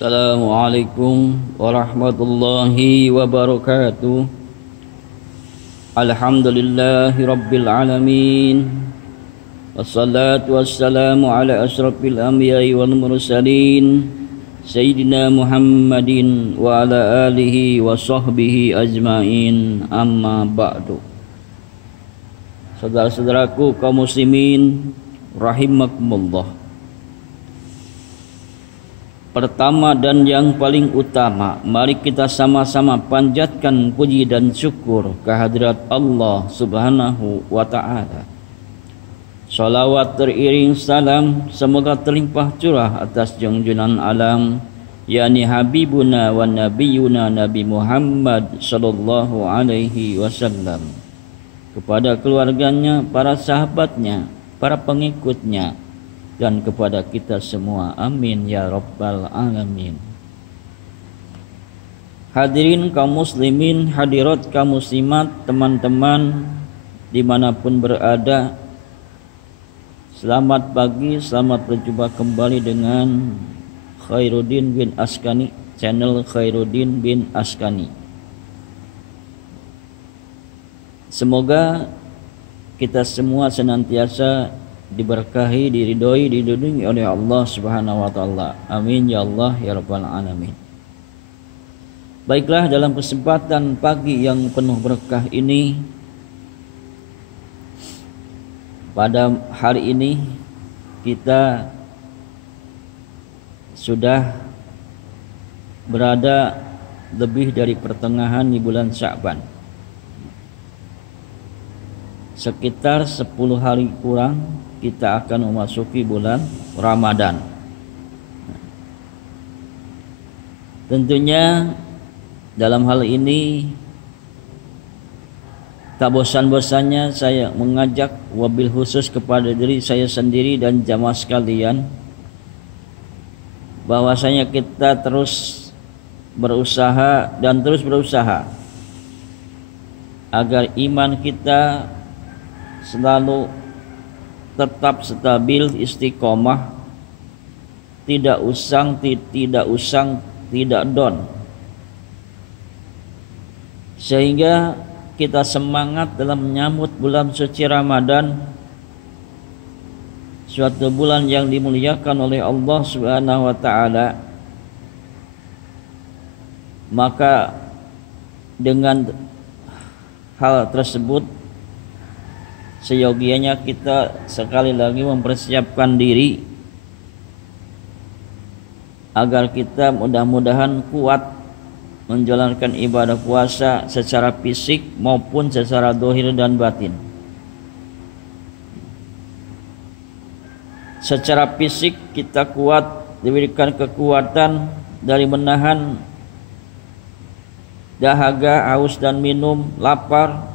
Assalamualaikum warahmatullahi wabarakatuh. Alhamdulillahi rabbil alamin. Wassalatu wassalamu ala asyrafil anbiya'i wal mursalin Sayyidina Muhammadin wa ala alihi wa sahbihi ajmain. Amma ba'du. Saudara-saudaraku kaum muslimin rahimakumullah. Pertama dan yang paling utama, mari kita sama-sama panjatkan puji dan syukur kehadirat Allah Subhanahu wa ta'ala. Salawat teriring salam semoga terlimpah curah atas junjungan alam, yakni Habibuna wa Nabiyuna Nabi Muhammad sallallahu alaihi wasallam, kepada keluarganya, para sahabatnya, para pengikutnya, dan kepada kita semua. Amin ya rabbal alamin. Hadirin kaum muslimin, hadirat kaum muslimat, teman-teman dimanapun berada, selamat pagi, selamat berjumpa kembali dengan Khairuddin bin Askani, channel Khairuddin bin Askani. Semoga kita semua senantiasa diberkahi, diridhoi, dilindungi oleh Allah Subhanahu wa taala. Amin ya Allah ya rabbal alamin. Baiklah, dalam kesempatan pagi yang penuh berkah ini, pada hari ini kita sudah berada lebih dari pertengahan di bulan Sya'ban. Sekitar 10 hari kurang kita akan memasuki bulan Ramadan. Tentunya dalam hal ini tak bosan-bosannya saya mengajak wabil khusus kepada diri saya sendiri dan jamaah sekalian, bahwasanya kita terus berusaha dan terus berusaha agar iman kita selalu tetap stabil, istiqomah, tidak usang, tidak down, sehingga kita semangat dalam menyambut bulan suci Ramadan, suatu bulan yang dimuliakan oleh Allah Subhanahu wa taala. Maka dengan hal tersebut seyogianya kita sekali lagi mempersiapkan diri agar kita mudah-mudahan kuat menjalankan ibadah puasa secara fisik maupun secara zahir dan batin. Secara fisik kita kuat, diberikan kekuatan dari menahan dahaga, haus dan minum, lapar,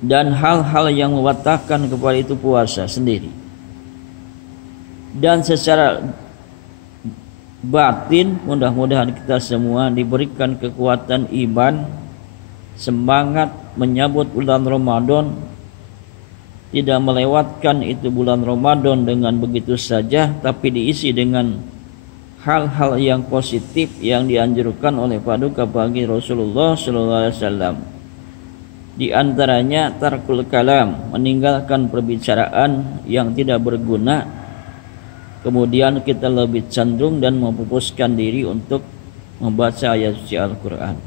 dan hal-hal yang membatalkan kepada itu puasa sendiri. Dan secara batin mudah-mudahan kita semua diberikan kekuatan iman, semangat menyambut bulan Ramadan, tidak melewatkan itu bulan Ramadan dengan begitu saja, tapi diisi dengan hal-hal yang positif yang dianjurkan oleh paduka bagi Rasulullah sallallahu alaihi wasallam. Di antaranya tarkul kalam, meninggalkan perbicaraan yang tidak berguna. Kemudian kita lebih cenderung dan memfokuskan diri untuk membaca ayat suci Al-Quran.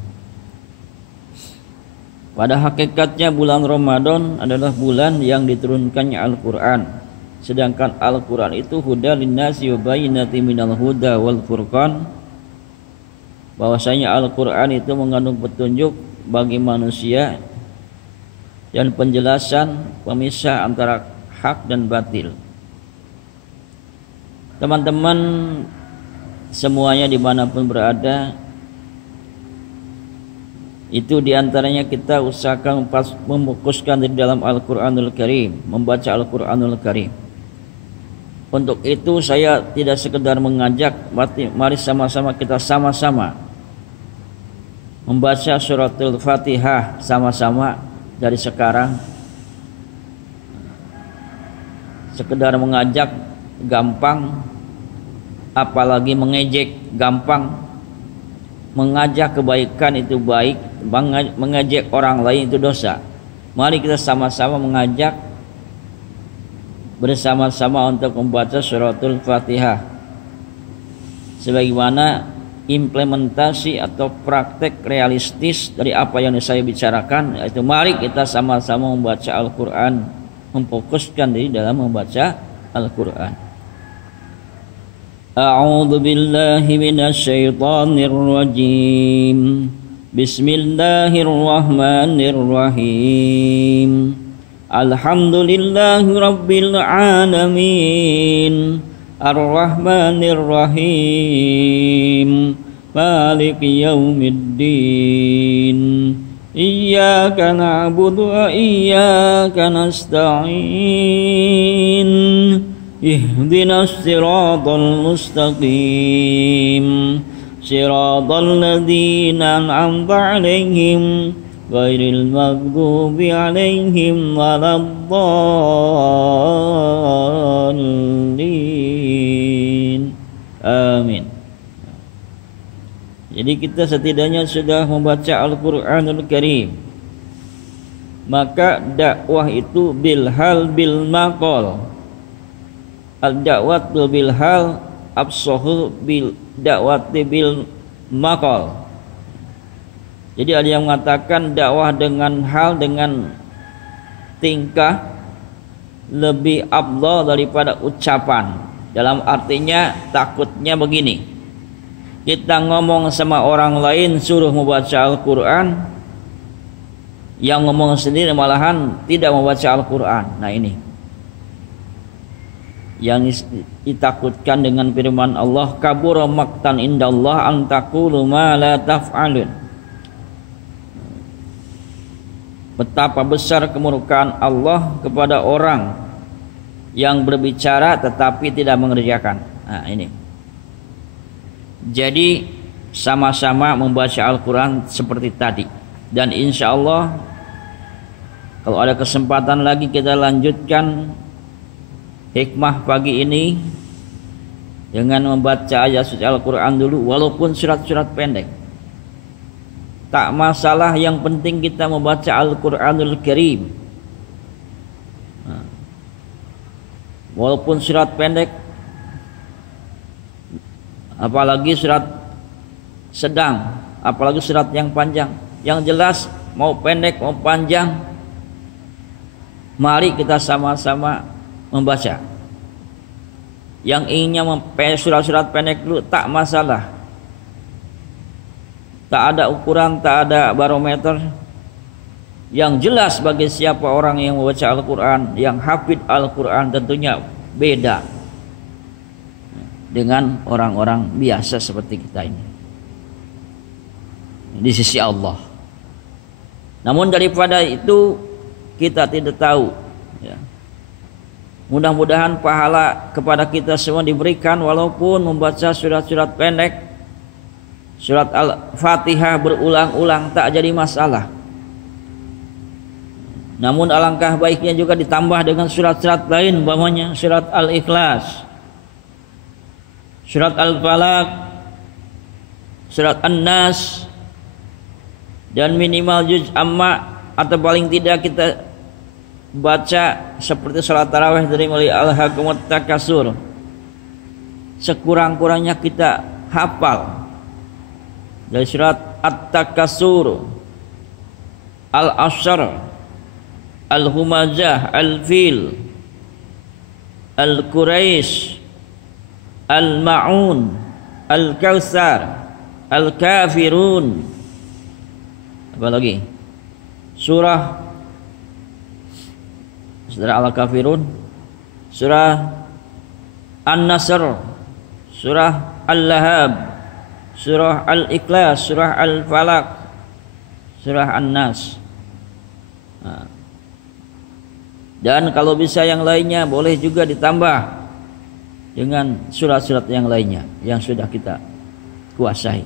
Pada hakikatnya bulan Ramadan adalah bulan yang diturunkannya Al-Quran. Sedangkan Al-Quran itu huda linnasi wa bayyinatin minal huda wal furqan. Bahwasanya Al-Quran itu mengandung petunjuk bagi manusia dan penjelasan pemisah antara hak dan batil. Teman-teman semuanya dimanapun berada, itu diantaranya kita usahakan memfokuskan di dalam Al-Quranul Karim, membaca Al-Quranul Karim. Untuk itu saya tidak sekedar mengajak, mari sama-sama kita sama-sama membaca suratul Fatihah sama-sama dari sekarang. Sekedar mengajak gampang, apalagi mengejek gampang. Mengajak kebaikan itu baik, mengejek orang lain itu dosa. Mari kita sama-sama mengajak bersama-sama untuk membaca suratul Fatihah sebagaimana implementasi atau praktek realistis dari apa yang saya bicarakan, yaitu mari kita sama-sama membaca Al-Quran, memfokuskan diri dalam membaca Al-Quran. A'udzu billahi minasy syaithanir rajim. Bismillahirrahmanirrahim. Alhamdulillahi rabbil alamin. Ar-Rahmanir Rahim. Maliki yaumiddin. Iyyaka na'budu wa iyyaka nasta'in. Ihdinas siratal mustaqim. Siratal ladzina an'amta 'alaihim ghairil maghdubi 'alaihim waladdallin. Amin. Jadi kita setidaknya sudah membaca Al-Qur'anul Karim. Maka dakwah itu bil hal bil maqal. Al-da'wat bil hal absahu bil da'wati bil maqal. Jadi ada yang mengatakan dakwah dengan hal, dengan tingkah lebih afdal daripada ucapan. Dalam artinya takutnya begini, kita ngomong sama orang lain suruh membaca Al-Quran, yang ngomong sendiri malahan tidak membaca Al-Quran. Nah ini yang ditakutkan dengan firman Allah, kabura maqtan indallah an taqulu ma la taf'alun. Betapa besar kemurkaan Allah kepada orang yang berbicara tetapi tidak mengerjakan. Nah ini. Jadi sama-sama membaca Al-Quran seperti tadi. Dan insya Allah kalau ada kesempatan lagi kita lanjutkan hikmah pagi ini dengan membaca ayat suci Al-Quran dulu, walaupun surat-surat pendek. Tak masalah, yang penting kita membaca Al-Quranul Karim. Walaupun surat pendek, apalagi surat sedang, apalagi surat yang panjang. Yang jelas mau pendek mau panjang, mari kita sama-sama membaca. Yang inginnya surat-surat pendek dulu tak masalah. Tak ada ukuran, tak ada barometer. Yang jelas bagi siapa orang yang membaca Al-Quran, yang hafid Al-Quran, tentunya beda dengan orang-orang biasa seperti kita ini di sisi Allah. Namun daripada itu kita tidak tahu ya. Mudah-mudahan pahala kepada kita semua diberikan walaupun membaca surat-surat pendek. Surat Al-Fatihah berulang-ulang tak jadi masalah. Namun alangkah baiknya juga ditambah dengan surat-surat lain, umpamanya surat Al-Ikhlas, surat Al-Falaq, surat An-Nas, dan minimal juz amma, atau paling tidak kita baca seperti salat tarawih dari mulai Al-Hakumut Takasur. Sekurang-kurangnya kita hafal dari surat At-Takasur, Al-Ashr, Al-Humazah, Al-Fil, Al-Quraisy, Al-Ma'un, Al-Kautsar, Al-Kafirun. Apa lagi? Surah Al-Kafirun, surah An-Nasr, surah Al-Lahab, surah Al-Ikhlas, surah Al-Falaq, surah An-Nas. Dan kalau bisa yang lainnya boleh juga ditambah dengan surat-surat yang lainnya yang sudah kita kuasai.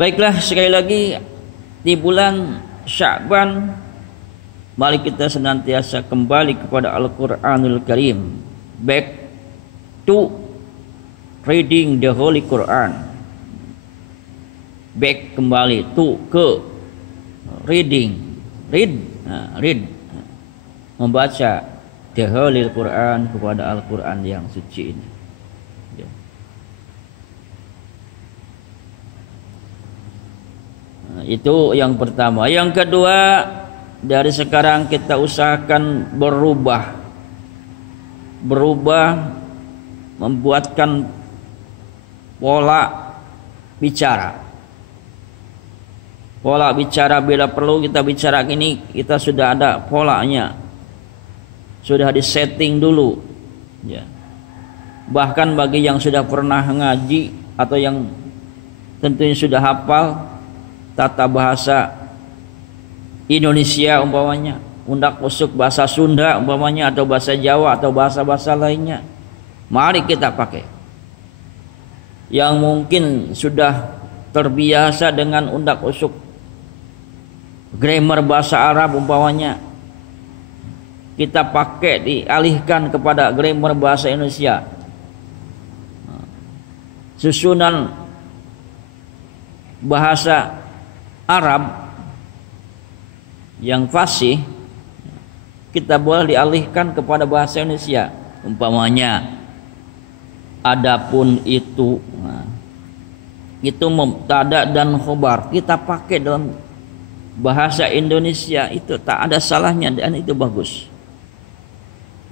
Baiklah, sekali lagi di bulan Sya'ban mari kita senantiasa kembali kepada Al-Quranul Karim, baik to reading the Holy Quran. Back kembali to ke reading, read membaca the Holy Quran, kepada Al-Quran yang suci ini. Ya. Nah, itu yang pertama. Yang kedua, dari sekarang kita usahakan berubah, membuatkan pola bicara. Pola bicara bila perlu kita bicara gini, kita sudah ada polanya, sudah disetting dulu. Ya. Bahkan bagi yang sudah pernah ngaji atau yang tentunya sudah hafal tata bahasa Indonesia umpamanya, undak usuk bahasa Sunda umpamanya, atau bahasa Jawa atau bahasa-bahasa lainnya, mari kita pakai. Yang mungkin sudah terbiasa dengan undak usuk grammar bahasa Arab umpamanya, kita pakai, dialihkan kepada grammar bahasa Indonesia. Susunan bahasa Arab yang fasih kita boleh dialihkan kepada bahasa Indonesia. Umpamanya, adapun itu, itu mubtada dan khobar, kita pakai dalam bahasa Indonesia, itu tak ada salahnya dan itu bagus.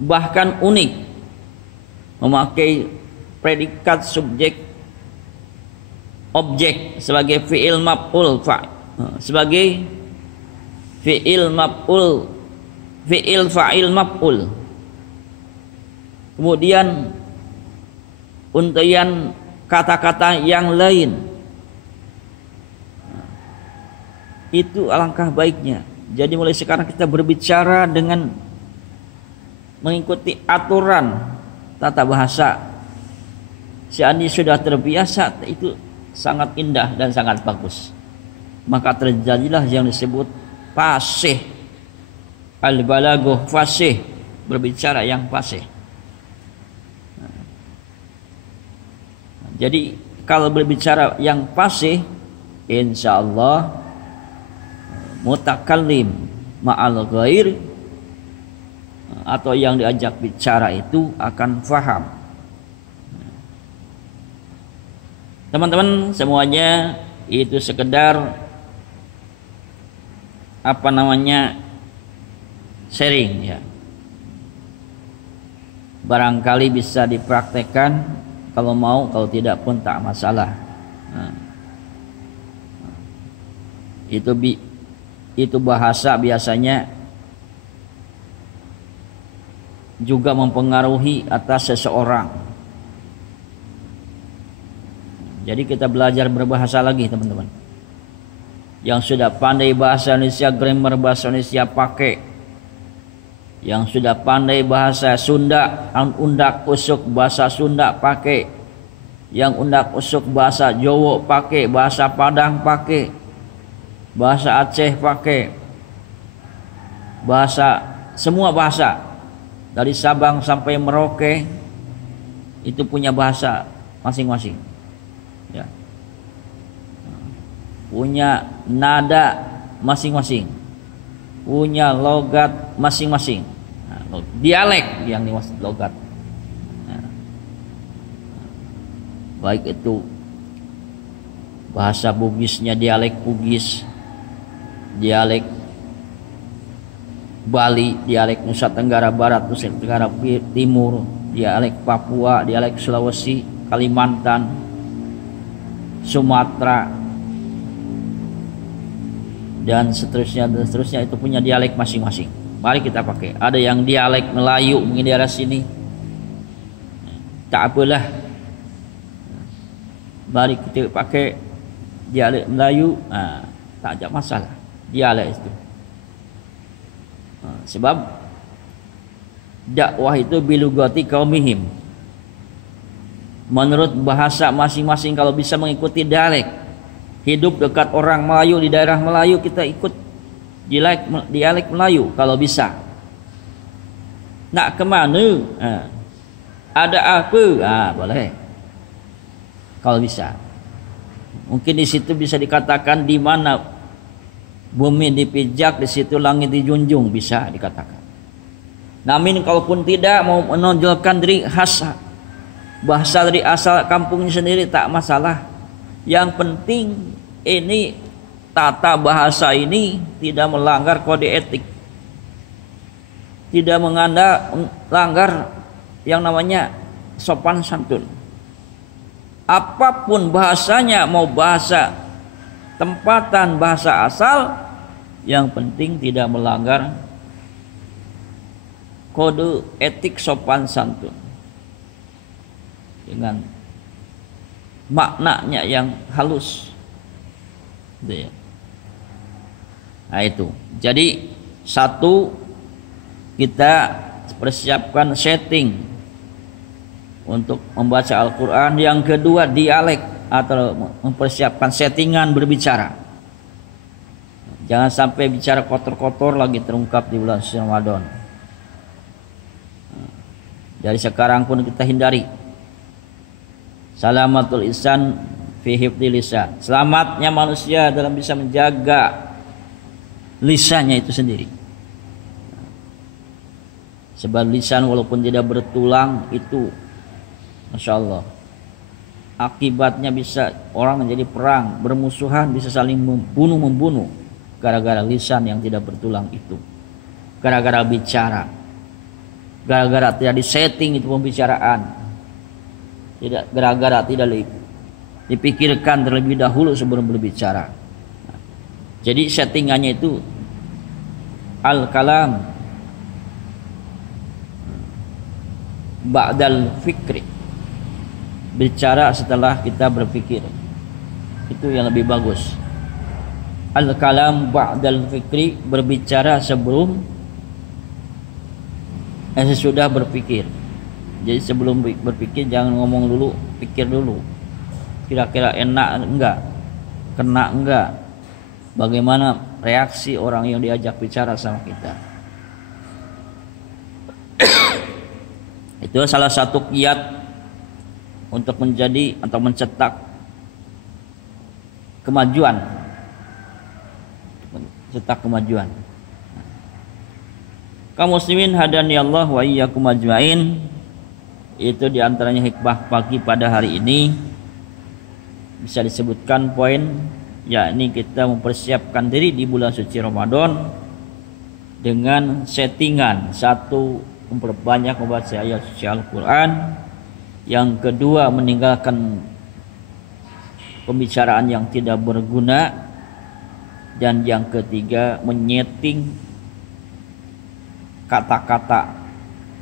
Bahkan unik, memakai predikat subjek objek sebagai fi'il maf'ul, sebagai fi'il maf'ul, fi'il fa'il maf'ul. Kemudian untayan kata-kata yang lain, itu alangkah baiknya. Jadi mulai sekarang kita berbicara dengan mengikuti aturan tata bahasa. Seandainya sudah terbiasa, itu sangat indah dan sangat bagus. Maka terjadilah yang disebut fasih, al-balaghah fasih, berbicara yang fasih. Jadi kalau berbicara yang fasih, insyaallah mutakallim ma'al ghair, atau yang diajak bicara itu akan faham. Teman-teman semuanya, itu sekedar apa namanya, sharing ya. Barangkali bisa dipraktekkan kalau mau, kalau tidak pun tak masalah. Itu bahasa biasanya juga mempengaruhi atas seseorang. Jadi kita belajar berbahasa lagi teman-teman. Yang sudah pandai bahasa Indonesia, grammar bahasa Indonesia pakai. Yang sudah pandai bahasa Sunda, undak usuk bahasa Sunda pakai. Yang undak usuk bahasa Jawa pakai, bahasa Padang pakai, bahasa Aceh pakai, bahasa, semua bahasa dari Sabang sampai Merauke itu punya bahasa masing-masing ya. Punya nada masing-masing, punya logat masing-masing, dialek yang dimaksud logat. Baik itu bahasa Bugisnya dialek Bugis, dialek Bali, dialek Nusa Tenggara Barat, Nusa Tenggara Timur, dialek Papua, dialek Sulawesi, Kalimantan, Sumatera, dan seterusnya itu punya dialek masing-masing. Mari kita pakai. Ada yang dialek Melayu mungkin di daerah sini, tak apalah, mari kita pakai dialek Melayu, tak ada masalah dialek itu. Sebab dakwah itu bilugati qaumihim, menurut bahasa masing-masing. Kalau bisa mengikuti dialek, hidup dekat orang Melayu di daerah Melayu, kita ikut dialek Melayu kalau bisa. Nak kemana, ada apa? Boleh. Kalau bisa. Mungkin di situ bisa dikatakan di mana bumi dipijak, di situ langit dijunjung, bisa dikatakan. Namun kalaupun tidak mau menonjolkan diri khas bahasa dari asal kampungnya sendiri, tak masalah. Yang penting ini tata bahasa ini tidak melanggar kode etik, tidak melanggar yang namanya sopan santun. Apapun bahasanya, mau bahasa tempatan, bahasa asal, yang penting tidak melanggar kode etik sopan santun dengan maknanya yang halus. Nah itu. Jadi satu, kita persiapkan setting untuk membaca Al-Quran. Yang kedua, dialek atau mempersiapkan settingan berbicara. Jangan sampai bicara kotor-kotor lagi terungkap di bulan suci Ramadan. Dari sekarang pun kita hindari. Salamatul insan fi hifdzi lisan. Selamatnya manusia dalam bisa menjaga lisannya itu sendiri. Sebab lisan walaupun tidak bertulang itu, Masya Allah, akibatnya bisa orang menjadi perang, bermusuhan, bisa saling membunuh gara-gara lisan yang tidak bertulang itu, gara-gara bicara, gara-gara tidak disetting itu pembicaraan, tidak gara-gara tidak dipikirkan terlebih dahulu sebelum berbicara. Jadi settingannya itu al-kalam ba'dal fikri, bicara setelah kita berpikir, itu yang lebih bagus. Al-kalam ba'dal fikri, berbicara sebelum sesudah berpikir. Jadi sebelum berpikir jangan ngomong dulu, pikir dulu. Kira-kira enak enggak, kena enggak, bagaimana reaksi orang yang diajak bicara sama kita. Itu salah satu kiat untuk menjadi atau mencetak kemajuan, Kaum muslimin hadani Allah wa iyyakum ajmain. Itu diantaranya hikmah pagi pada hari ini bisa disebutkan poin, yakni kita mempersiapkan diri di bulan suci Ramadan dengan settingan, satu, memperbanyak membaca ayat suci Al-Quran. Yang kedua, meninggalkan pembicaraan yang tidak berguna. Dan yang ketiga, menyeting kata-kata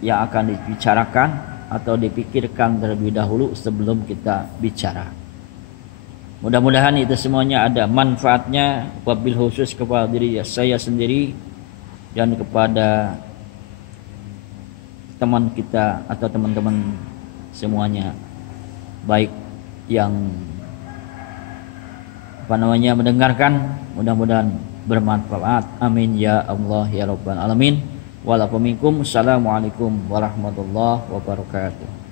yang akan dibicarakan atau dipikirkan terlebih dahulu sebelum kita bicara. Mudah-mudahan itu semuanya ada manfaatnya, wabil khusus kepada diri saya sendiri dan kepada teman kita atau teman-teman semuanya, baik yang mendengarkan, mudah-mudahan bermanfaat. Amin ya Allah ya Rabbal alamin. Walaupun minkum. Assalamualaikum warahmatullahi wabarakatuh.